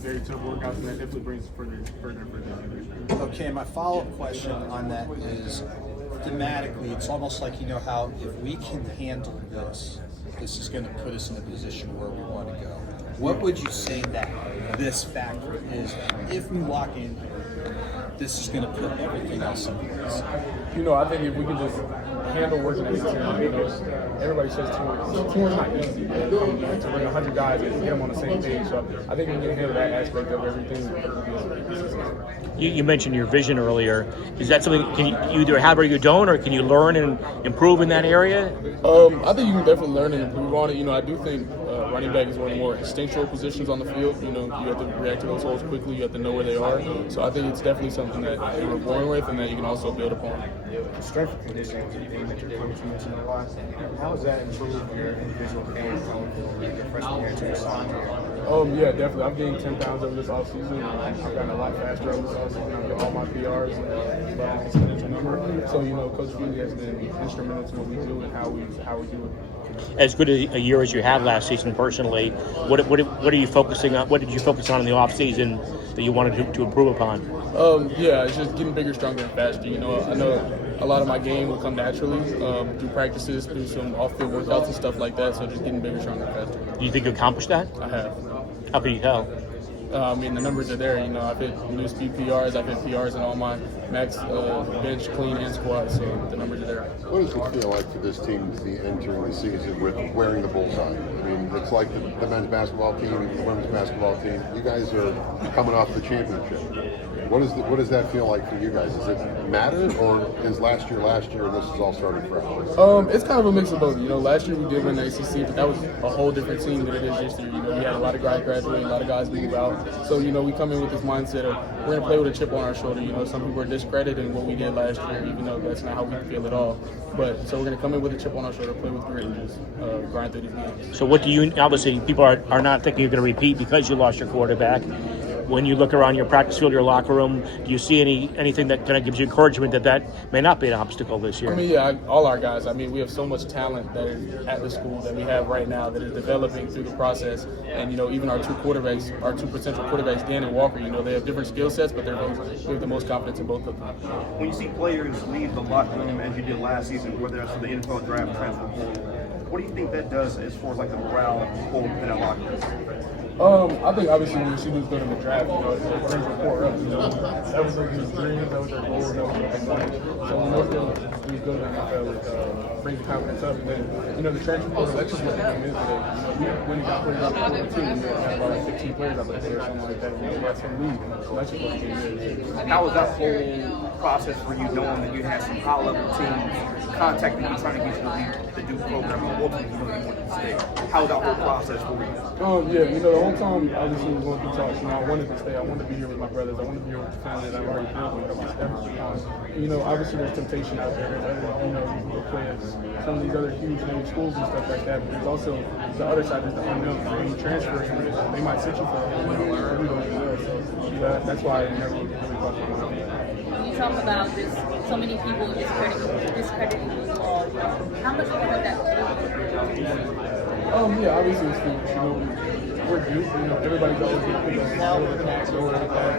very tough workouts, and that definitely brings further. Okay, my follow-up question on that is, thematically, it's almost like, how if we can handle this is going to put us in a position where we want to go. What would you say that this factor is? If we walk in here, this is going to put everything else in place. I think if we can just handle working as a team, everybody says teamwork's not easy, but to bring 100 guys and get them on the same page. So I think we can handle that aspect of everything. You mentioned your vision earlier. Is that something can you either have or you don't, or can you learn and improve in that area? I think you can definitely learn and improve on it. I do think running back is one of the more instinctual positions on the field. You have to react to those holes quickly. You have to know where they are. So I think it's definitely something that you were born with and that you can also build upon. Strength and conditioning, that your coach mentioned a lot. How has that improved your individual game from your freshman year to your sophomore year? Yeah, definitely. I've gained 10 pounds over this offseason. I've gotten a lot faster over this offseason. I've got all my PRs and an exponential number. So, Coach really has been instrumental to what we do and how we do it. As good a year as you had last season personally, what are you focusing on? What did you focus on in the offseason that you wanted to improve upon? Yeah, it's just getting bigger, stronger, and faster. I know a lot of my game will come naturally through practices, through some off-field workouts and stuff like that. So just getting bigger, stronger, and faster. Do you think you accomplished that? I have. How can you tell? The numbers are there. I've hit new speed PRs. I've hit PRs in all my max bench, clean, and squat. So the numbers are there. What does it feel like for this team to be entering the season with wearing the Bullseye? It's like the men's basketball team, the women's basketball team. You guys are coming off the championship. What does that feel like for you guys? Does it matter, or is last year and this is all starting fresh? It's kind of a mix of both. Last year we did win the ACC, but that was a whole different team than it is this year. We had a lot of guys graduate, a lot of guys move out. So, we come in with this mindset of we're going to play with a chip on our shoulder. Some people are discrediting what we did last year, even though that's not how we feel at all. But so we're going to come in with a chip on our shoulder, play with grit, and just grind through these games. So what do you, obviously people are not thinking you're going to repeat because you lost your quarterback. When you look around your practice field, your locker room, do you see anything that kind of gives you encouragement that may not be an obstacle this year? All our guys. We have so much talent that is at the school that we have right now that is developing through the process. And, even our two potential quarterbacks, Dan and Walker, they have different skill sets, but we have the most confidence in both of them. When you see players leave the locker room as you did last season, whether it's the NFL draft, transfer portal, what do you think that does as far as the morale within that locker room? I think obviously when you see who's good in the draft, it brings rapport up. That was his dream, that was their goal, that was their technology. So when those guys who's good in the NFL, it brings the confidence up. And then, the transfer portal, that's just what the game is today. When you got players out the team, you have about 16 players out there or something like that. You got some lead. So that's just what the game is. How was that whole process for you, knowing that you had some high-level teams contacting you, trying to get you to leave the Duke program, and ultimately you wanted to stay? How was that whole process for you? The whole time obviously was going through talks. I wanted to stay. I wanted to be here with my brothers. I wanted to be here with the family that I've already built with. Obviously there's temptation out there. There's other, people play at some of these other huge name schools and stuff like that. But there's also the other side. There's the unknown. When you transfer, they might sit you for a whole year. We don't even know. So that's why I never really crossed my mind. You talk about this, so many people discrediting the law. How much of that obviously it's huge. We're Duke, everybody's always going to put us all over the tax or whatever that.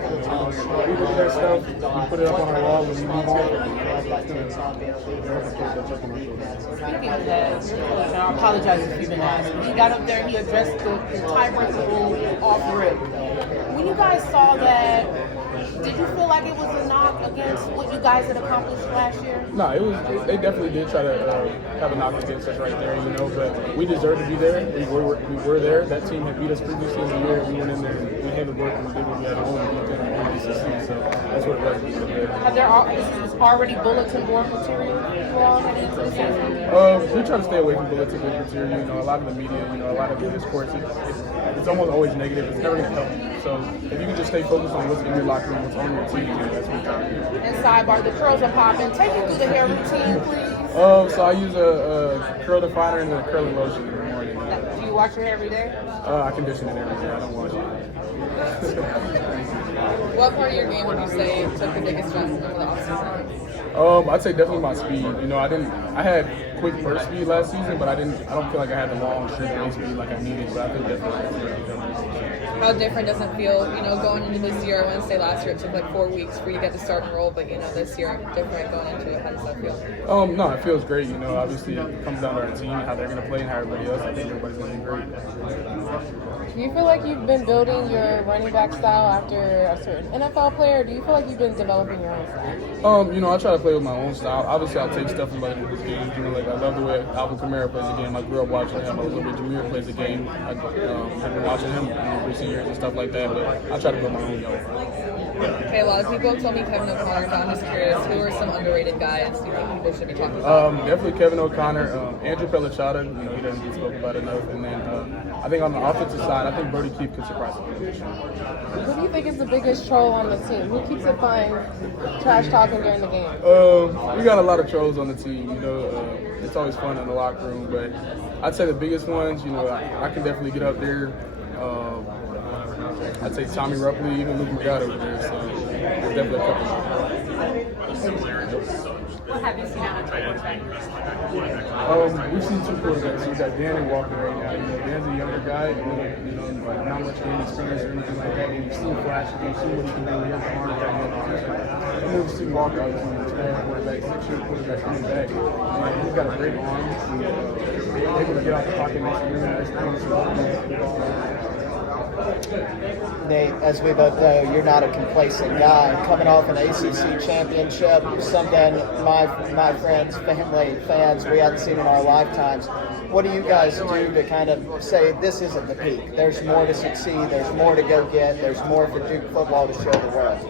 We look at that stuff, we put it up on our wall when we need Speaking of that, and I apologize if you've been asked, he got up there and he addressed the tiebreaker rule off rip. When you guys saw that, did you feel like it was a knock against what you guys had accomplished last year? No, they definitely did try to have a knock against us right there, but we deserved to be there. We were there. That team had beat us previously in the year. We went in there and we handled work and we did what we had to do and beat them in the ACC. So that's what it was. This is already bulletin board material for all heading into the season? We try to stay away from bulletin board material. A lot of the media, a lot of the discourse, it's almost always negative. It's never going to help you. So if you can just stay focused on what's in your locker room, what's on your team, that's what we're trying to do. And sidebar, the curls are popping. Take me through the hair routine, please. So I use a curl definer and a curling lotion in the morning. Do you wash your hair every day? I condition it every day. I don't wash it. What part of your game would you say took the biggest stress over the offseason? I'd say definitely my speed. I had quick burst speed last season, but I don't feel like I had the long straight speed like I needed. But I think definitely. how different does it feel, going into this year? I want to say last year it took like 4 weeks for you to get to start and roll, but this year different going into it. How does that feel? No, it feels great. Obviously it comes down to our team, how they're going to play, and how everybody else. I think everybody's going to be great. Do you feel like you've been building your running back style after a certain NFL player, or do you feel like you've been developing your own style? I try to play with my own style. Obviously, I'll take stuff from other people's games. I love the way Alvin Kamara plays the game. I grew up watching him. I love the way Jameer plays the game. I've been watching him in recent years and stuff like that, but I try to build my own game. Okay, a lot of people told me Kevin O'Connor, but I'm just curious, who are some underrated guys you think people should be talking about? Definitely Kevin O'Connor, Andrew Pellicciata, he doesn't get spoken about enough, and then I think on the offensive side, I think Brody Keith could surprise me. Who do you think is the biggest troll on the team? Who keeps it fun, trash talking during the game? We got a lot of trolls on the team, it's always fun in the locker room, but I'd say the biggest ones, I can definitely get up there. I'd say Tommy Rupley, even Luke McGott over there, so there's definitely a couple. What have you seen out of quarterback? We've seen two quarterbacks. We've got Dan and Walker right now. Dan's a younger guy, not much game experience or anything like that. We've seen flashes, we've seen what he can do. He has the arm that. And we've seen Walker, obviously, the 12 quarterback, 6-year quarterback coming back. He's got a great arm. He's able to get out the pocket next to him. Nate, as we both know, you're not a complacent guy. Coming off an ACC championship, something my friends, family, fans, we hadn't seen in our lifetimes. What do you guys do to kind of say this isn't the peak? There's more to succeed. There's more to go get. There's more for Duke football to show the world.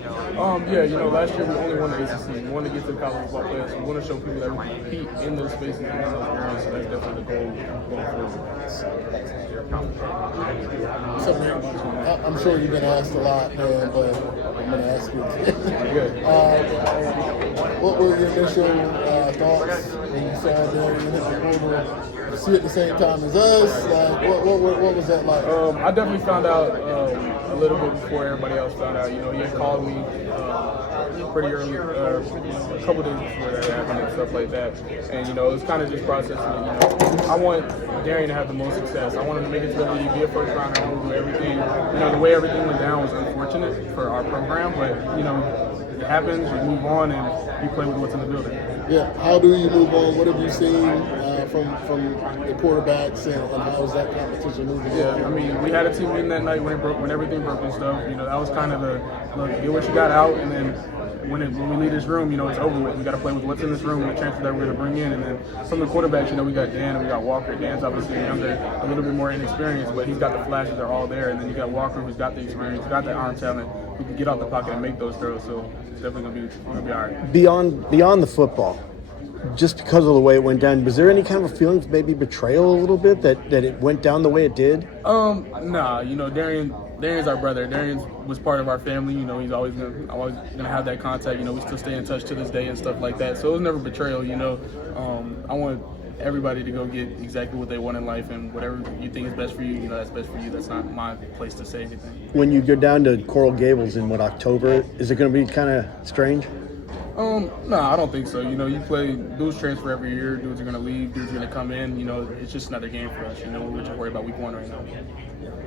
Last year we only won the ACC. We want to get to the college football players. We want to show people that we can compete in those spaces and in those areas. So that's definitely the goal going forward. I'm sure you've been asked a lot, man, but I'm going to ask you again. What were your initial thoughts when you saw Darian hit the portal? See at the same time as us? What was that like? I definitely found out a little bit before everybody else found out. He had called me pretty early, a couple days before that happened and stuff like that. And it was kind of just processing it. I want Darian to have the most success. I wanted to make it to the league, be a first rounder. I want to do everything. The way everything went down was unfortunate for our program, but it happens. You move on and you play with what's in the building. Yeah. How do you move on? What have you seen from the quarterbacks, and how is that competition moving? Yeah, we had a team meeting that night when everything broke and stuff. That was kind of the look, get what you got out, and then when we leave this room, it's over with. We got to play with what's in this room and the transfer that we're going to bring in. And then from the quarterbacks, we got Dan and we got Walker. Dan's obviously younger, a little bit more inexperienced, but he's got the flashes are all there. And then you got Walker, who's got the experience, got the arm talent, who can get out the pocket and make those throws. So it's definitely going to be all right. Beyond the football, just because of the way it went down, was there any kind of feeling of maybe betrayal a little bit that it went down the way it did? Nah, Darian's our brother. Darian was part of our family. He's always gonna have that contact. We still stay in touch to this day and stuff like that. So it was never betrayal. I want everybody to go get exactly what they want in life, and whatever you think is best for you, that's best for you. That's not my place to say anything. When you go down to Coral Gables in October, is it going to be kind of strange? No, I don't think so. You play, dudes transfer every year, dudes are going to leave, dudes are going to come in. It's just another game for us. We're just worried about week 1 right now.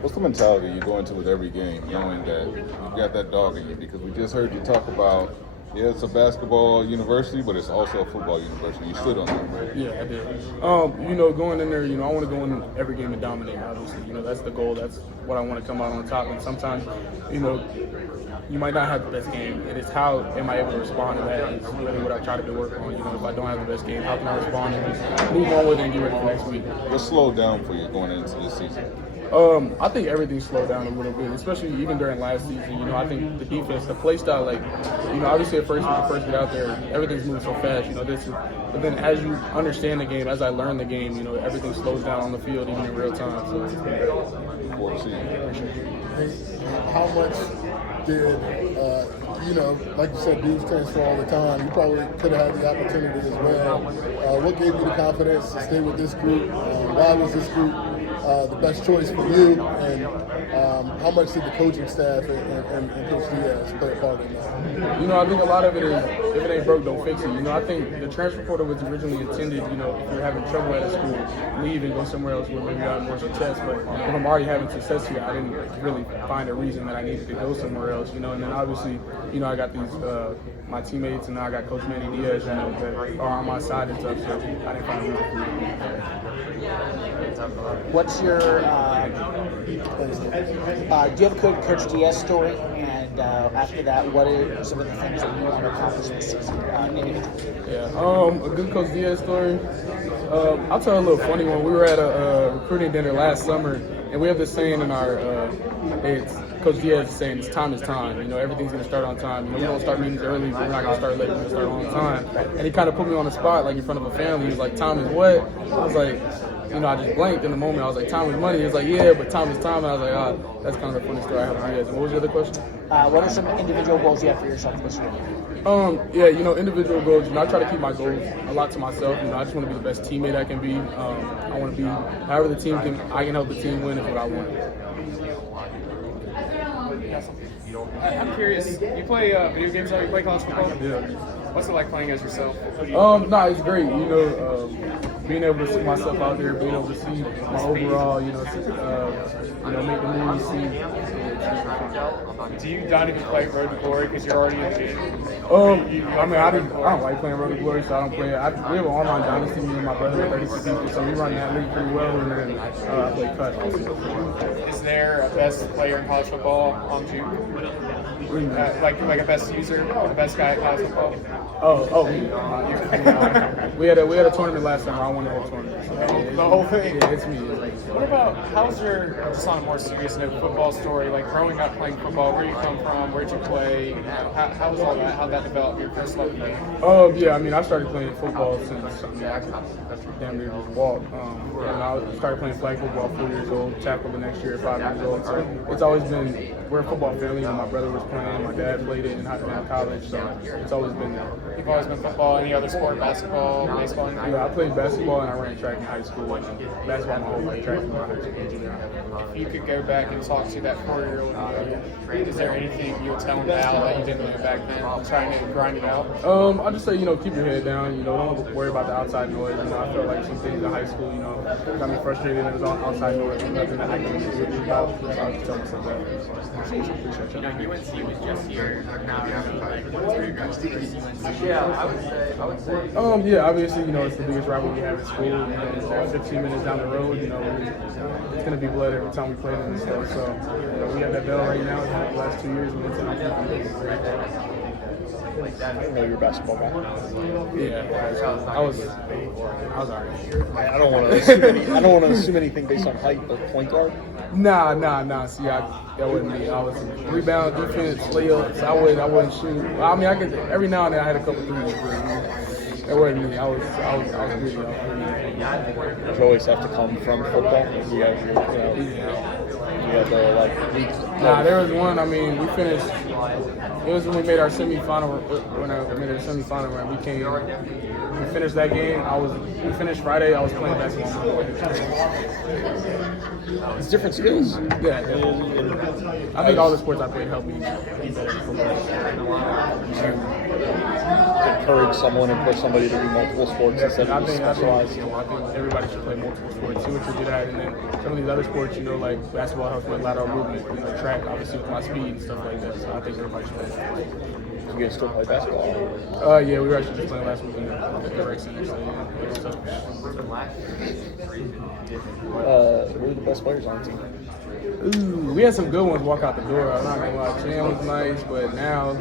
What's the mentality you go into with every game, knowing that you've got that dog in you? Because we just heard you talk about, it's a basketball university, but it's also a football university. You stood on that, right? Yeah, I did. Going in there, I want to go in every game and dominate, obviously. That's the goal. That's what I want to come out on top. And sometimes, you might not have the best game. It is how am I able to respond to that is really what I try to work on. If I don't have the best game, how can I respond and just move on with it and get ready for next week? What slowed down for you going into this season? I think everything slowed down a little bit, especially even during last season. I think the defense, the play style, obviously at first when you first get out there, everything's moving so fast. But then as you understand the game, as I learn the game, everything slows down on the field even in real time. So it's how much did like you said, dudes transfer all the time. You probably could have had the opportunity as well. What gave you the confidence to stay with this group? Why was this group the best choice for you? And How much did the coaching staff and Coach Diaz play a part in that? You know, I think a lot of it is, if it ain't broke, don't fix it. You know, I think the transfer portal was originally intended, you know, if you're having trouble at a school, leave and go somewhere else where maybe you have more success. But if I'm already having success here, I didn't really find a reason that I needed to go somewhere else, you know. And then obviously, you know, I got these, my teammates, and now I got Coach Manny, Diaz, you know, that are on my side and stuff, so I didn't find a reason for me. What's your, do you have a Coach Diaz story? And after that, what are some of the things that you want to accomplish this season individually? Yeah, a good Coach Diaz story. I'll tell a little funny one. We were at a recruiting dinner last summer, and we have this saying in our heads. Coach Diaz is saying, time is time. You know, everything's going to start on time. You know, we don't start meetings early, but we're not going to start late. We're going to start on time. And he kind of put me on the spot, like in front of a family. He was like, time is what? I was like, you know, I just blanked in the moment. I was like, time is money. He was like, yeah, but time is time. And I was like, that's kind of a funny story I have with Diaz. And what was the other question? What are some individual goals you have for yourself this year? Yeah, you know, individual goals. You know, I try to keep my goals a lot to myself. You know, I just want to be the best teammate I can be. I want to be however the team can. I can help the team win is what I want. I'm curious. You play video games now? You play college football? Yeah. What's it like playing as yourself? No, it's great. You know, being able to see myself out there, being able to see my overall, you know, make the moves, Do you not even play Road to Glory because you're already in the I mean, I don't like playing Road to Glory, so I don't play it. We have an online dynasty, me and my brother, 36 people, so we run that league pretty well, and then I play cut also. Is there a best player in college football on Juke? Like a best user, the best guy at college football? We had a tournament last summer. I won the whole tournament. So the whole thing? Yeah, it's me. What about, how's your, just on a more serious note, football story, like growing up playing football, where you come from, where'd you play, how was all that, how'd that develop your first love game? Yeah, I mean, I started playing football since, I could damn near just walk. And I started playing flag football 4 years old, tackle the next year at 5 years old. So it's always been, we're a football family, and my brother was playing, my dad played it in college, so it's always been there. You've always been football, any other sport, basketball, baseball, anything? Yeah, I played basketball and I ran track in high school. Basketball my whole life, track in high school. If you could go back and talk to that 4-year-old, is there anything you would tell him now that you didn't know back then, trying to grind it out? I'll just say, you know, keep your head down, you know, don't worry about the outside noise. You know, I felt like some things in high school, you know, got me frustrated and it was all outside noise and nothing that I can really do about. So I just tell myself that. Appreciate you. UNC was just here. Now I would say. Yeah, obviously, you know, it's the biggest rivalry we have at school. You know, it's 15 minutes down the road. You know, it's going to be blood every time we play them and stuff. So, you know, we have that battle right now. The last 2 years, we went to the I didn't know you were a basketball guy. Yeah, I was alright. I don't want to assume anything based on height, but point guard. Nah. See, that wasn't me. I was rebound, defense, layups. I wouldn't shoot. I mean, I could every now and then I had a couple threes. That wasn't me. I was good. You always have to come from football. You have the week. Nah, there was one. I mean, we finished. It was when we made our semifinal. When I made our semifinal run, we finished that game. We finished Friday. I was playing basketball. It's different skills. Yeah. I think all the sports I played helped me be better at football. Encourage someone and push somebody to do multiple sports instead of just specialize. I think everybody should play multiple sports. See what you're good at, and then some of these other sports, you know, like basketball helps with lateral movement, you know, track, obviously with my speed and stuff like that. So I think everybody should play. You guys still play basketball? Yeah, we were actually just playing last weekend at the rec center. So yeah. Who are the best players on the team? Ooh, we had some good ones walk out the door. I'm not gonna lie, Chan was nice, but now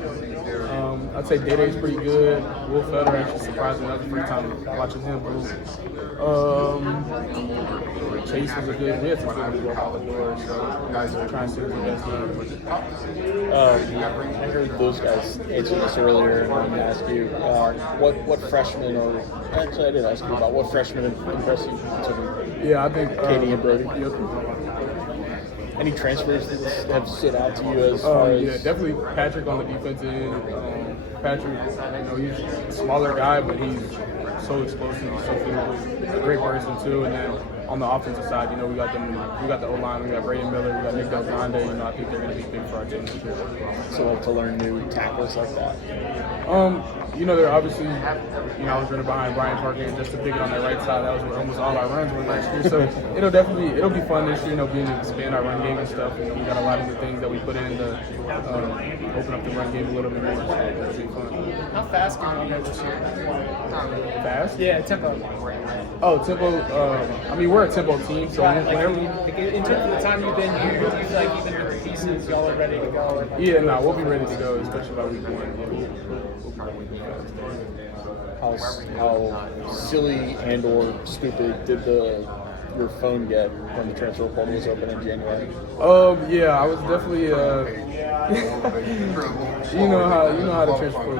I'd say Day-Day's pretty good. Will Felder actually surprised me. That was the first time watching him. Chase was a good. We had some good ones walk out the door. So guys are trying to see who's the best team. I heard those guys answer this earlier, and I wanted to ask you what freshmen or actually I did ask you about what freshmen impressed you. Yeah, I think Katie and Brody. Yep. Any transfers that have stood out to you as far as? Yeah, definitely Patrick on the defensive end. Patrick, you know, he's a smaller guy, but he's so explosive, he's so physical, a great person too. And then on the offensive side, you know, we got the O-line, we got Braden Miller, we got Nick Delgado. You know, I think they're going to be big for our team this year. So to learn new tackles like that. You know, they're obviously, you know, I was running behind Brian Parker just to pick it on that right side. That was where almost all our runs were last year. So it'll be fun this year, you know, being able to expand our run game and stuff. You know, we got a lot of new things that we put in to open up the run game a little bit more. So it'll be fun. How fast can you go this year? Fast? Yeah, tempo. Oh, tempo. I mean, we're a tempo team, so Right, whenever in terms of the time you've been here, do you feel like even with the pieces, y'all are ready to go? yeah, no, we'll be ready to go, especially by week 1. Yeah, we'll be How silly and or stupid did your phone get when the transfer portal was open in January? Yeah, I was definitely you know how the transfer portal